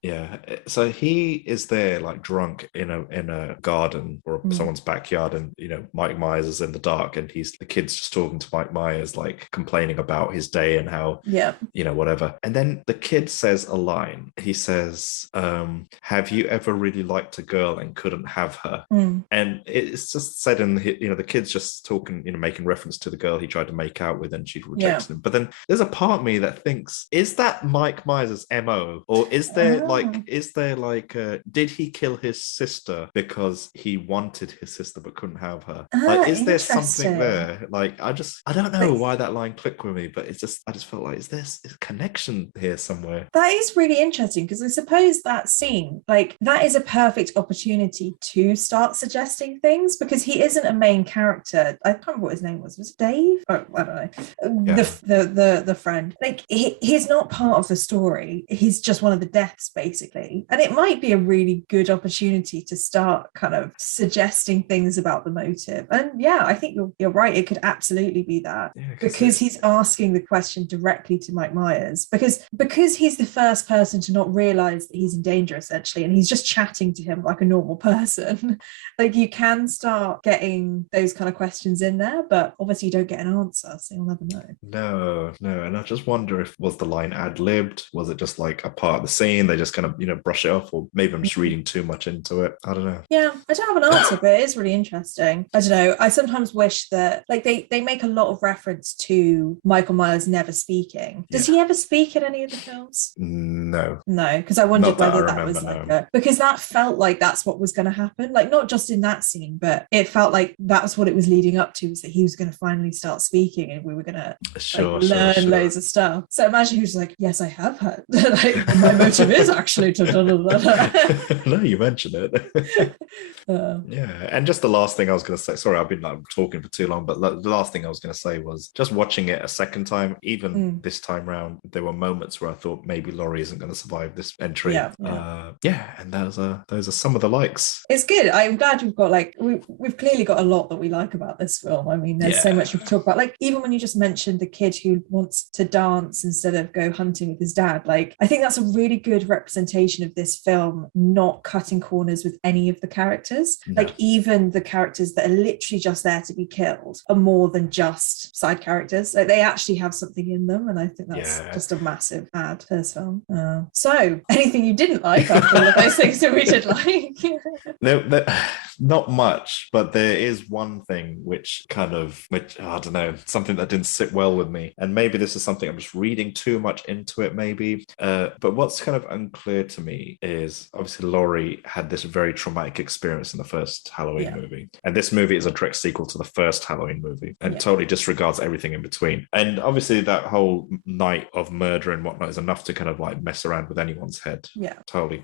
So he is there like drunk in a garden or someone's backyard, and you know, Mike Myers is in the dark, and the kid's just talking to Mike Myers, like complaining about his day and how you know, whatever. And then the kid says a line. He says, have you ever really liked a girl and couldn't have her? And it's just said in, you know, the kid's just talking, you know, making reference to the girl he tried to make out with and she rejected him. But then there's a part of me that thinks, is that Mike Myers' MO, or is there did he kill his sister because he wanted his sister but couldn't have her? Like, is there something there? Like, I don't know why that line clicked with me, but I just felt like, is there a connection here somewhere? That is really interesting, because I suppose that scene, like, that is a perfect opportunity to start suggesting things, because he isn't a main character. I can't remember what his name was. Was it Dave? Oh, I don't know. The friend. Like, he's not part of the story. He's just one of the deaths, basically. And it might be a really good opportunity to start kind of suggesting things about the motive. And yeah, I think you're right. It could absolutely be that, because he's asking the question directly to Mike Myers, because he's the first person to not realize that he's in danger, essentially, and he's just chatting to him like a normal person. Like, you can start getting those kind of questions in there, but obviously you don't get an answer, so you'll never know. No, and I just wonder, if was the line ad-libbed? Was it just like a part of the scene? They just kind of, you know, brush it off, or maybe I'm just reading too much into it. I don't know. Yeah, I don't have an answer, but it is really interesting. I don't know. I sometimes wish that, like, they make a lot of reference to Michael Myers never speaking. Does he ever speak in any of the films? No, because I wondered whether that was like because that felt like that's what was going to happen. Like, not just in that scene, but it felt like that's what it was leading up to, was that he was going to finally start speaking, and we were going to learn loads of stuff. So imagine he was like, yes, I have heard. Like, my motive is actually to No, you mentioned it. And just the last thing I was going to say, sorry, I've been like talking for too long, but the last thing I was going to say was, just watching it a second time, even this time round, there were moments where I thought maybe Laurie isn't going to survive this entry. And those are some of the likes. It's good. I'm glad we've got, like, we've clearly got a lot that we like about this film. I mean, there's so much we can talk about. Like, even when you just mentioned the kid who wants to dance instead of go hunting with his dad, like, I think that's a really good representation of this film not cutting corners with any of the characters. Like, even the characters that are literally just there to be killed are more than just side characters. Like, they actually have something in them, and I think that's just a massive add to this film. So, anything you didn't like after all of those things that we did like? No, not much, but there is one thing which I don't know, something that didn't sit well with me, and maybe this is something I'm just reading too much into it, maybe. But what's kind of unclear to me is, obviously Laurie had this very traumatic experience in the first Halloween movie, and this movie is a direct sequel to the first Halloween movie, and totally disregards everything in between. And obviously that whole night of murder and whatnot is enough to kind of like mess around with anyone's head. Totally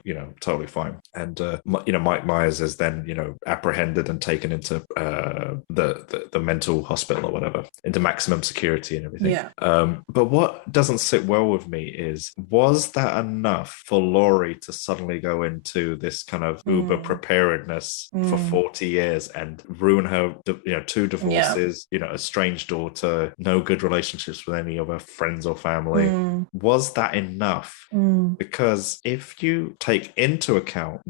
fine. And Mike Myers is then apprehended and taken into the mental hospital or whatever, into maximum security and everything. But what doesn't sit well with me is, was that enough for Laurie to suddenly go into this kind of uber preparedness for 40 years and ruin her 2 divorces, a strange daughter, no good relationships with any of her friends or family? Was that enough? Because if you take into account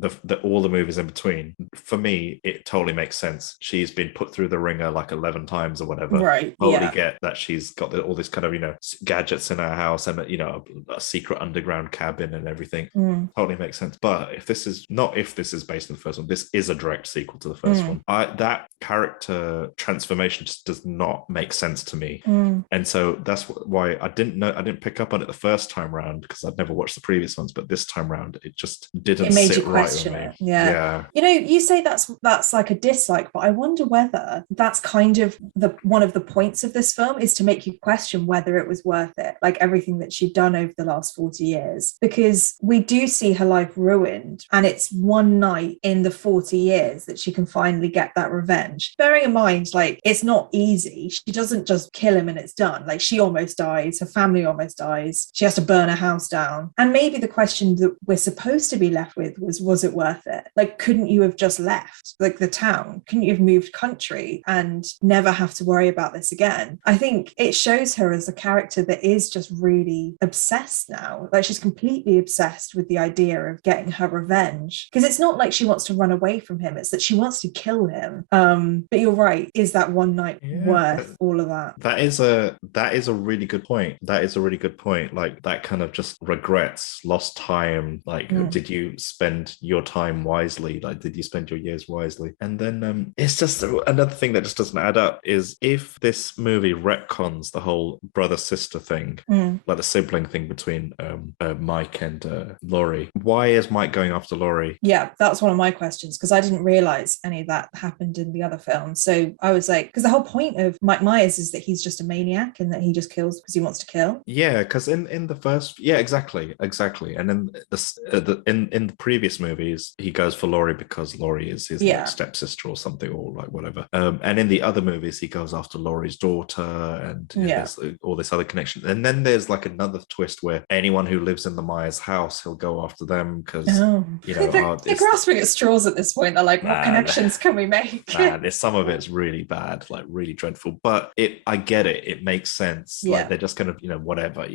all the movies in between, for me, me, it totally makes sense. She's been put through the ringer like 11 times or whatever. Right. Totally get that she's got all this kind of, gadgets in her house and, a secret underground cabin and everything. Totally makes sense. But if this is based on the first one, this is a direct sequel to the first one. That character transformation just does not make sense to me. And so that's why I didn't pick up on it the first time round, because I'd never watched the previous ones, but this time round it just didn't sit right with me. Yeah. You say that's like a dislike, but I wonder whether that's kind of one of the points of this film, is to make you question whether it was worth it, like everything that she'd done over the last 40 years, because we do see her life ruined, and it's one night in the 40 years that she can finally get that revenge. Bearing in mind, like, it's not easy. She doesn't just kill him and it's done. Like, she almost dies, her family almost dies, she has to burn her house down. And maybe the question that we're supposed to be left with was it worth it? Like, couldn't you have just left, like, the town? Couldn't you have moved country and never have to worry about this again? I think it shows her as a character that is just really obsessed now. Like, she's completely obsessed with the idea of getting her revenge, because it's not like she wants to run away from him, it's that she wants to kill him. But you're right, is that one night worth all of that? That is a really good point. Like, that kind of just regrets, lost time. Like, did you spend your time wisely? Like, did you spend your years wisely? And then it's just another thing that just doesn't add up is, if this movie retcons the whole brother-sister thing, like the sibling thing between Mike and Laurie, why is Mike going after Laurie? Yeah, that's one of my questions, because I didn't realize any of that happened in the other film. So I was like, because the whole point of Mike Myers is that he's just a maniac and that he just kills because he wants to kill. Yeah, because in the first, exactly, and then in the previous movies, he goes for Laurie because Laurie is his like, stepsister or something, or like whatever. And in the other movies, he goes after Laurie's daughter, and there's all this other connection. And then there's like another twist where anyone who lives in the Myers house, he'll go after them because they're grasping at straws at this point. They're like, what connections can we make? There's some of it's really bad, like really dreadful. But I get it. It makes sense. Like, they're just kind of whatever.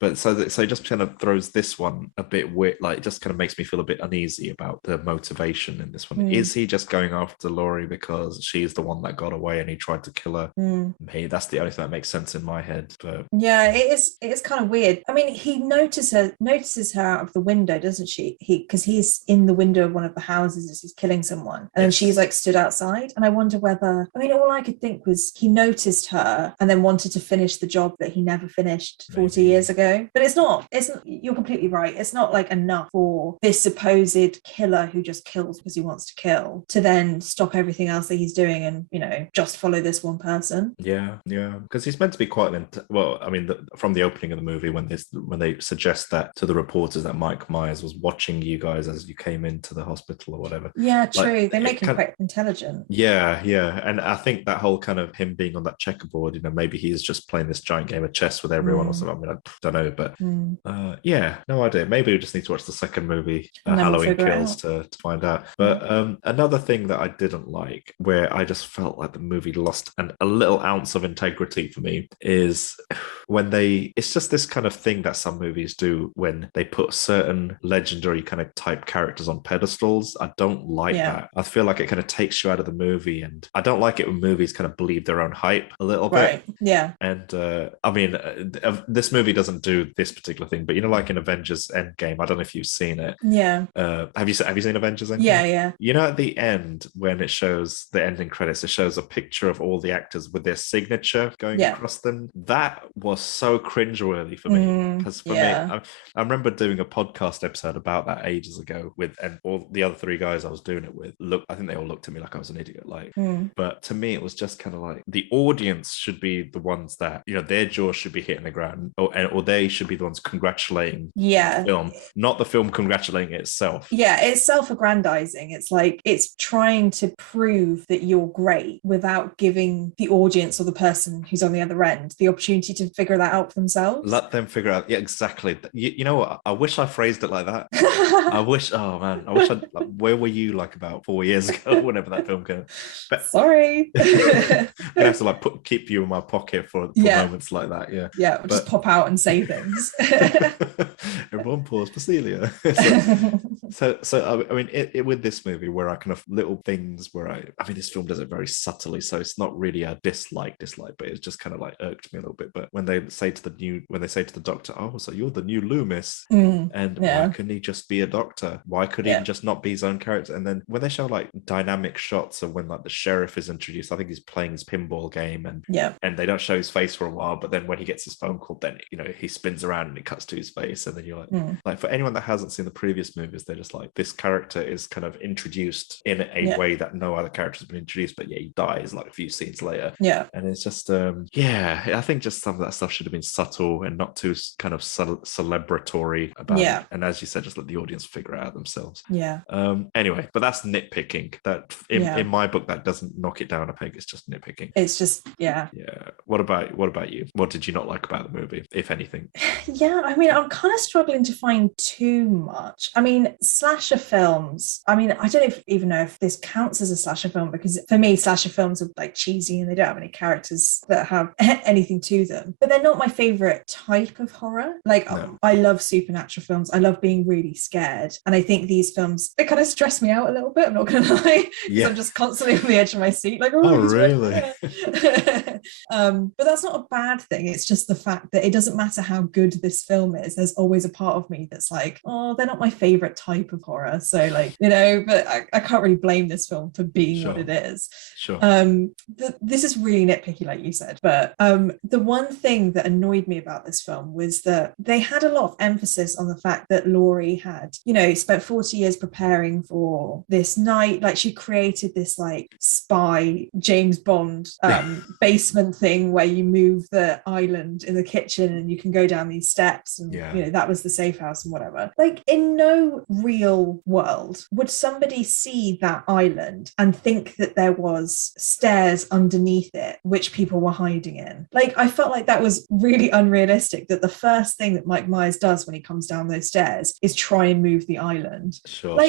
But so it just kind of throws this one a bit weird. Like, it just kind of makes me feel a bit uneasy about the motivation in this one. Is he just going after Laurie because she's the one that got away and he tried to kill her? Hey, that's the only thing that makes sense in my head. But yeah, it is kind of weird. I mean, he notices her out of the window, doesn't she? Because he's in the window of one of the houses as he's killing someone, and then she's like stood outside. And I wonder whether, I mean, all I could think was he noticed her and then wanted to finish the job that he never finished 40 years ago. But it's not, you're completely right. It's not like enough for this supposed killer who just kills because he wants to kill to then stop everything else that he's doing and, just follow this one person. Yeah. Because he's meant to be quite from the opening of the movie, when they suggest that to the reporters that Mike Myers was watching you guys as you came into the hospital or whatever. Yeah, true. They make him quite intelligent. Yeah. And I think that whole kind of him being on that checkerboard, maybe he's just playing this giant game of chess with everyone or something. I mean, I don't know, but no idea. Maybe we just need to watch the second movie, Halloween Kills, to find out. But another thing that I didn't like, where I just felt like the movie lost a little ounce of integrity for me, is when it's just this kind of thing that some movies do when they put certain legendary kind of type characters on pedestals. I don't like that. I feel like it kind of takes you out of the movie, and I don't like it when movies kind of believe their own hype a little bit. Right. Yeah. And I mean, this movie doesn't do this particular thing, but like in Avengers Endgame, I don't know if you've seen it. Yeah. Have you seen Avengers Endgame? Yeah. At the end, when it shows the ending credits, it shows a picture of all the actors with their signature going across them. That was so cringeworthy for me, because for me, I remember doing a podcast episode about that ages ago and all the other three guys I was doing it with. I think they all looked at me like I was an idiot. But to me, it was just kind of like the audience should be the ones that their jaws should be hitting the ground, or they should be the ones congratulating the film, not the film congratulating itself. Yeah, it's self-aggrandizing. It's like it's trying to prove that you're great without giving the audience or the person who's on the other end the opportunity to figure that out for themselves. Let them figure out. Yeah, exactly. You know what? I wish I phrased it like that. I wish where were you like about 4 years ago whenever that film came? But sorry. I have to like keep you in my pocket for moments like that. Yeah. Just pop out and say things. Everyone pause for Celia. So I mean, with this movie, where I kind of little things where I mean, this film does it very subtly, so it's not really a dislike, but it's just kind of like irked me a little bit. But when they say to the doctor, "Oh, so you're the new Loomis," and why couldn't he just be a doctor? Why could he just not be his own character? And then when they show like dynamic shots of when like the sheriff is introduced, I think he's playing his pinball game, and they don't show his face for a while, but then when he gets his phone call, then he spins around and it cuts to his face, and then you're like for anyone that hasn't seen the previous movies, they're just like, this character is kind of introduced in a way that no other character has been introduced, but he dies like a few scenes later. And it's just I think just some of that stuff should have been subtle and not too kind of celebratory about it. And as you said, just let the audience figure it out themselves. Anyway, but that's nitpicking. That in my book, that doesn't knock it down a peg. It's just nitpicking. It's just What about you? What did you not like about the movie, if anything? I mean, I'm kind of struggling to find too much. I mean, slasher films, I mean, I don't even know if this counts as a slasher film, because for me, slasher films are like cheesy and they don't have any characters that have anything to them. But they're not my favorite type of horror. Like, I love supernatural films. I love being really scared. And I think these films, they kind of stress me out a little bit, I'm not going to lie. I'm just constantly on the edge of my seat. Like, oh really? But that's not a bad thing. It's just the fact that it doesn't matter how good this film is, there's always a part of me that's like, oh, they're not my favorite type of horror. So like, but I can't really blame this film for being what it is. This is really nitpicky, like you said, but the one thing that annoyed me about this film was that they had a lot of emphasis on the fact that Laurie had, spent 40 years preparing for this night. Like, she created this like spy James Bond basement thing where you move the island in the kitchen and you can go down these steps, and that was the safe house and whatever. Like, in no real world would somebody see that island and think that there was stairs underneath it which people were hiding in. Like, I felt like that was really unrealistic, that the first thing that Mike Myers does when he comes down those stairs is try and move the island. Sure.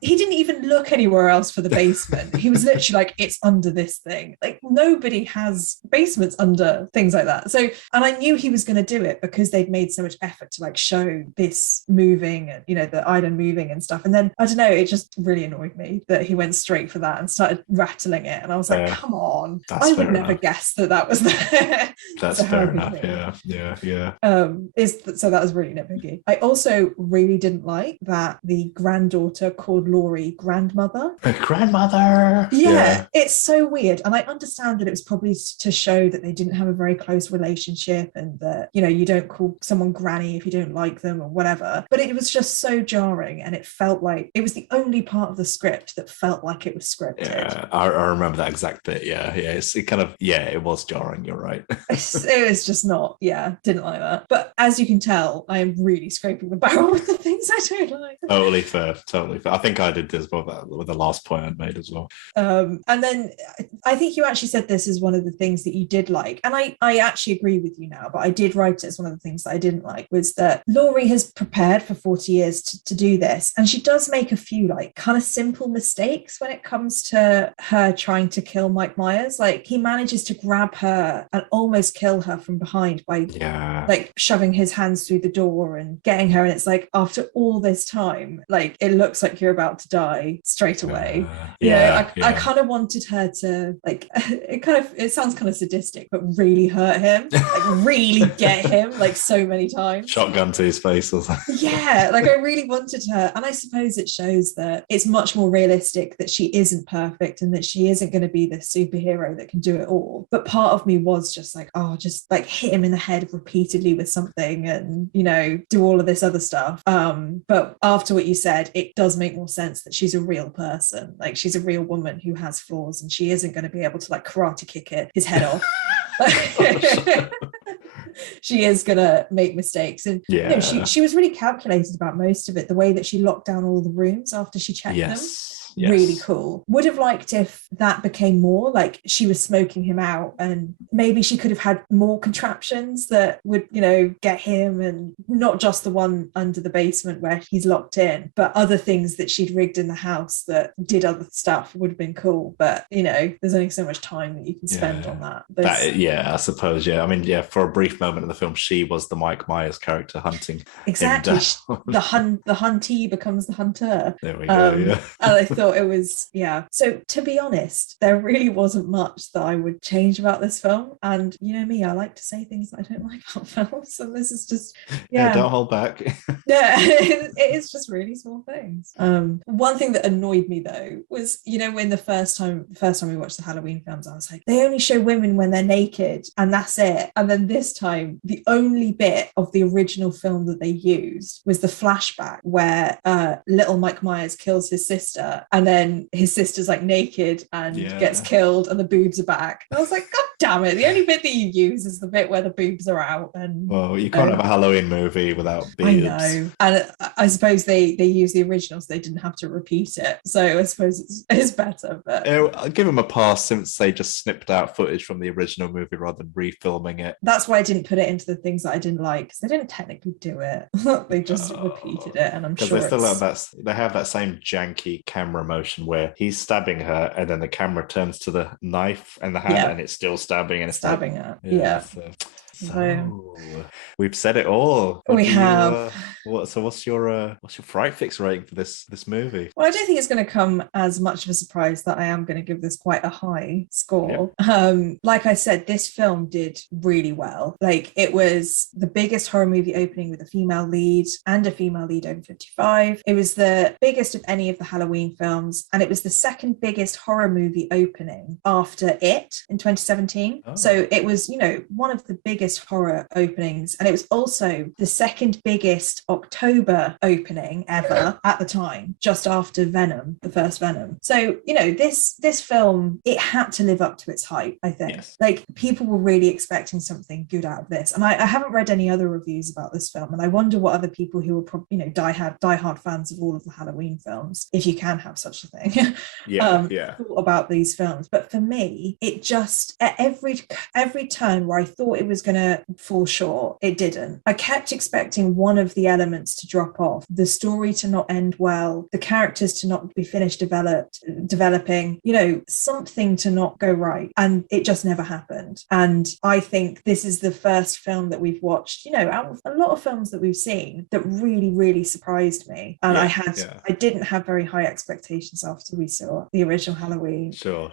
He didn't even look anywhere else for the basement. He was literally like, it's under this thing. Like, nobody has basements under things like that. So, and I knew he was going to do it because they'd made so much effort to like show this moving and the island moving and stuff. And then I don't know, it just really annoyed me that he went straight for that and started rattling it. And I was like, come on, I would never guess that was there. That's fair enough. So that was really nitpicky. I also really didn't like that the granddaughter called Laurie grandmother. Grandmother. Yeah, it's so weird. And I understand that it was probably to show that they didn't have a very close relationship, and that, you don't call someone granny if you don't like them or whatever. But it was just so jarring, and it felt like it was the only part of the script that felt like it was scripted. Yeah, I remember that exact bit. It was jarring. You're right. It was just not, didn't like that. But as you can tell, I am really scraping the barrel with the things I don't like. Totally fair. I think I did as well with the last point I'd made as well. And then I think you actually said this is one of the things that you did like, and I actually agree with you now, but I did write it as one of the things that I didn't like, was that Laurie has prepared for 40 years to do this, and she does make a few like kind of simple mistakes when it comes to her trying to kill Mike Myers. Like, he manages to grab her and almost kill her from behind by like shoving his hands through the door and getting her, and it's like, after all this time, like, it looks like you're about to die straight away. I kind of wanted her to like it sounds kind of sadistic, but really hurt him, like really get him like so many times, shotgun to his face or something. Like, I really wanted her, and I suppose it shows that it's much more realistic that she isn't perfect and that she isn't going to be this superhero that can do it all. But part of me was just like, just like hit him in the head repeatedly with something and do all of this other stuff. But after what you said, it does make more sense that she's a real person. Like, she's a real woman who has flaws, and she isn't going to be able to like karate kick his head off. She is gonna make mistakes, and she was really calculated about most of it. The way that she locked down all the rooms after she checked them. really cool. Would have liked if that became more, like she was smoking him out, and maybe she could have had more contraptions that would, you know, get him, and not just the one under the basement where he's locked in, but other things that she'd rigged in the house that did other stuff would have been cool. But, you know, there's only so much time that you can spend on that. I suppose, yeah. I mean, yeah, for a brief moment in the film, she was the Mike Myers character hunting exactly the huntee becomes the hunter. There we go. Yeah. And I thought it was, yeah. So to be honest, there really wasn't much that I would change about this film. And you know me, I like to say things that I don't like about films, and this is just, yeah, don't hold back. Yeah, it is just really small things. One thing that annoyed me though was, you know, when the first time we watched the Halloween films, I was like, they only show women when they're naked and that's it. And then this time, the only bit of the original film that they used was the flashback where little Mike Myers kills his sister, and then his sister's like naked and gets killed, and the boobs are back. And I was like, God damn it! The only bit that you use is the bit where the boobs are out. And well, you can't have a Halloween movie without boobs. I know, and I suppose they use the original, so they didn't have to repeat it. So I suppose it's better. But I'll give them a pass since they just snipped out footage from the original movie rather than refilming it. That's why I didn't put it into the things that I didn't like, because they didn't technically do it. They just repeated it, and I'm sure they have that same janky camera motion where he's stabbing her, and then the camera turns to the knife and the hand, and it's still stabbing and stabbing her. Yeah. So we've said it all. We have. What's your fright fix rating for this movie? Well, I don't think it's going to come as much of a surprise that I am going to give this quite a high score. Like I said, this film did really well. Like, it was the biggest horror movie opening with a female lead and a female lead over 55. It was the biggest of any of the Halloween films, and it was the second biggest horror movie opening after It in 2017. So it was, you know, one of the biggest horror openings, and it was also the second biggest October opening ever at the time, just after Venom, the first Venom. So, you know, this film, it had to live up to its hype, I think. Like, people were really expecting something good out of this, and I haven't read any other reviews about this film, and I wonder what other people who are probably, you know, diehard fans of all of the Halloween films, if you can have such a thing, thought about these films. But for me, it just, at every turn where I thought it was going to fall short, it didn't. I kept expecting one of the elements to drop off, the story to not end well, the characters to not be finished developing, you know, something to not go right, and it just never happened. And I think this is the first film that we've watched, you know, out of a lot of films that we've seen, that really, really surprised me. And I didn't have very high expectations after we saw the original Halloween. Sure.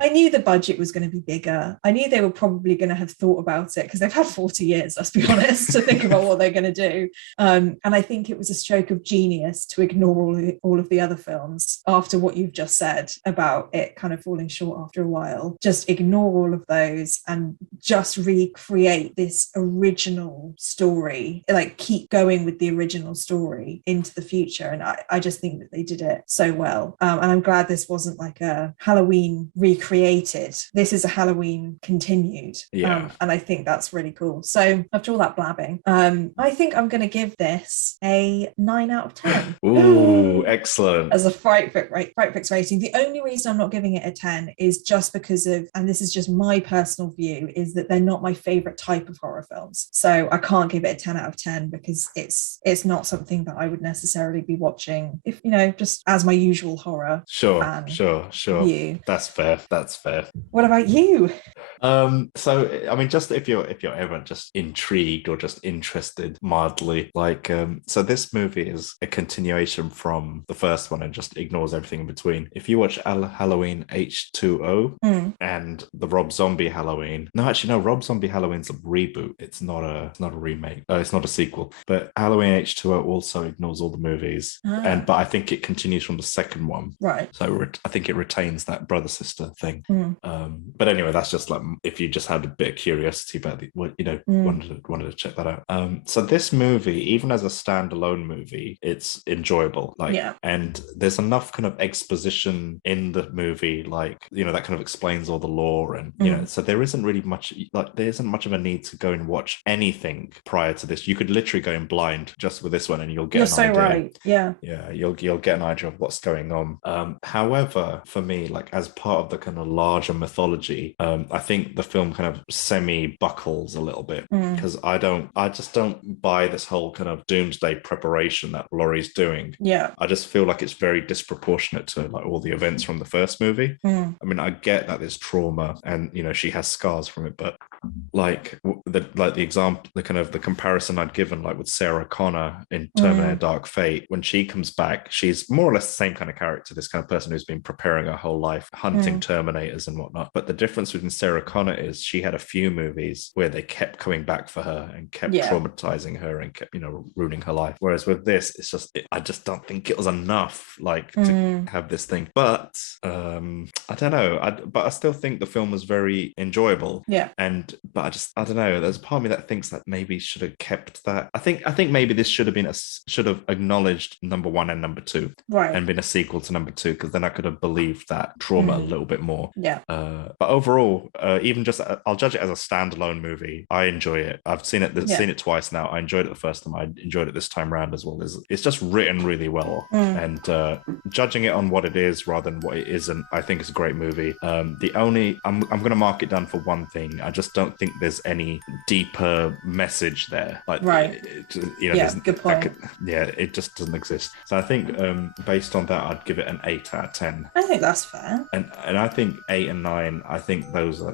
I knew the budget was going to be bigger. I knew they were probably going to have thought about it, because they've had 40 years, let's be honest, to think about what they're going to do. And I think it was a stroke of genius to ignore all of the other films after what you've just said about it kind of falling short after a while. Just ignore all of those and just recreate this original story, like keep going with the original story into the future. And I just think that they did it so well. And I'm glad this wasn't like a Halloween recreated. This is a Halloween continued. And I think that's really cool. So after all that blabbing, I think I'm going to give this a 9 out of 10. Ooh, excellent. As a fright fix rating. The only reason I'm not giving it a 10 is just because of, and this is just my personal view, is that they're not my favorite type of horror films. So I can't give it a 10 out of 10 because it's not something that I would necessarily be watching, if, you know, just as my usual horror fan view. That's fair. What about you? So I mean, just if you're ever just intrigued or just interested mildly, like so this movie is a continuation from the first one and just ignores everything in between. If you watch Halloween H2O and the Rob Zombie Halloween, Rob Zombie Halloween's a reboot. It's not a remake. It's not a sequel. But Halloween H2O also ignores all the movies, but I think it continues from the second one. Right. So I think it retains that brother sister thing. But anyway, that's just like if you just had a bit of curiosity about wanted to check that out. So this movie, even as a standalone movie, it's enjoyable. Like, and there's enough kind of exposition in the movie, like, you know, that kind of explains all the lore, and you know, so there isn't really much, like, there isn't much of a need to go and watch anything prior to this. You could literally go in blind just with this one, and you'll get an idea. Right. Yeah. You'll get an idea of what's going on. However, for me, like, as part of the kind of larger mythology, I think the film kind of semi buckles a little bit, because I just don't buy this whole kind of doomsday preparation that Laurie's doing. Yeah. I just feel like it's very disproportionate to like all the events from the first movie. I mean, I get that there's trauma and, you know, she has scars from it, but like the example, the kind of the comparison I'd given, like with Sarah Connor in Terminator Dark Fate, when she comes back, she's more or less the same kind of character, this kind of person who's been preparing her whole life, hunting Terminators and whatnot. But the difference between Sarah Connor is she had a few movies where they kept coming back for her and kept traumatizing her and kept, you know, ruining her life. Whereas with this, it's just, I just don't think it was enough, like, to have this thing. But I don't know. But I still think the film was very enjoyable. Yeah. But I don't know. There's a part of me that thinks that maybe should have kept that. I think maybe this should have acknowledged number 1 and number 2, right, and been a sequel to number 2, because then I could have believed that trauma a little bit more. Yeah. But overall, even just I'll judge it as a standalone movie. I enjoy it. I've seen it twice now. I enjoyed it the first time. I enjoyed it this time round as well. It's just written really well, and judging it on what it is rather than what it isn't, I think it's a great movie. I'm going to mark it down for one thing. I just don't think there's any deeper message there. Like, right. You know, good point. It just doesn't exist. So I think based on that, I'd give it an 8 out of 10. I think that's fair. And I think 8 and 9, I think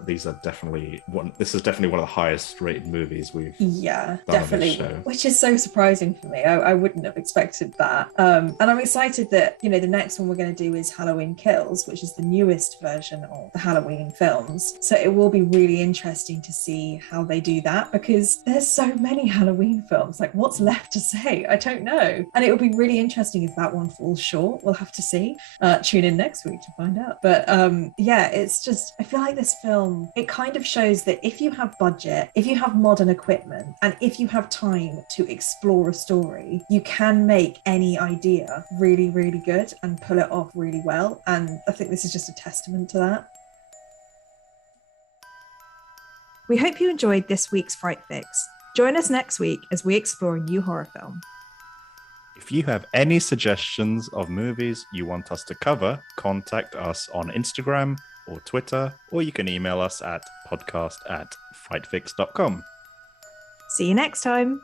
these are definitely this is definitely one of the highest rated movies we've done definitely, which is so surprising for me. I wouldn't have expected that. And I'm excited that, you know, the next one we're going to do is Halloween Kills, which is the newest version of the Halloween films. So it will be really interesting to see how they do that, because there's so many Halloween films. Like, what's left to say? I don't know. And it will be really interesting if that one falls short. We'll have to see. Tune in next week to find out. But it's just, I feel like this film, it kind of shows that if you have budget, if you have modern equipment, and if you have time to explore a story, you can make any idea really, really good and pull it off really well. And I think this is just a testament to that. We hope you enjoyed this week's Fright Fix. Join us next week as we explore a new horror film. If you have any suggestions of movies you want us to cover, contact us on Instagram or Twitter, or you can email us at podcast@frightfix.com. See you next time.